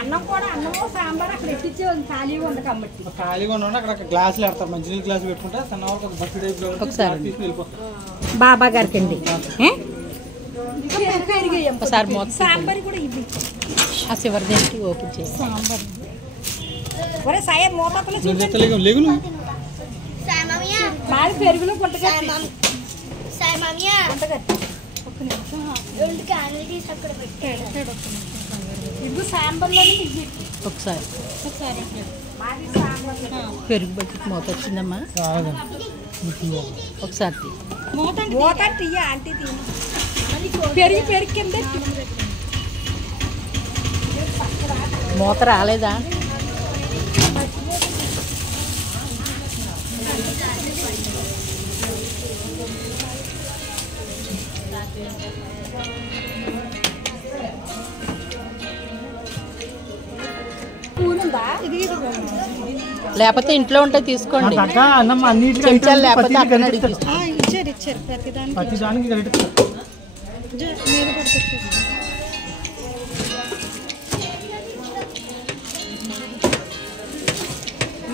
అన్నం కూడా అన్నమో సాంబార్ అక్కడ ఎట్టించే ఖాళీగా ఉంది కాబట్టి ఖాళీగా ఉండండి. అక్కడ గ్లాసులు పెడతారు, మంచినీళ్ళు గ్లాసు పెట్టుకుంటే తిన్నవాళ్ళకి ఒక బస్సు టైప్లో వెళ్ళిపోతారు. బాబా గారికి అండి సాంబార్ కూడా ఇది ఆ చివరి దేనికి ఓపెన్ చేసి సాంబార్ ఒరే సాయం మోతాతలో లేగులు మాది పెరుగులో పుట్టగా ఇది సాంబార్లోనే ఇది ఒకసారి పెరుగు బట్టి మూత వచ్చిందమ్మా ఒకసారి మూత తీయ ఆంటీ పెరుగు పెరుగు కింద మూత రాలేదా? లేకపోతే ఇంట్లో ఉంటే తీసుకోండి, చెంచాలు లేకపోతే అక్కడ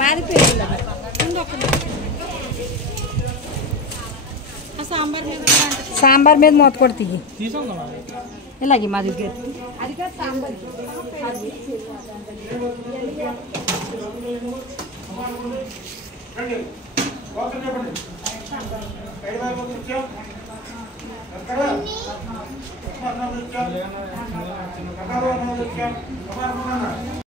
మాది పెరుగు సాంబార్ మీద మూత కూడా తీయి ఇలాగే మా దగ్గర అది కాదు సాంబార్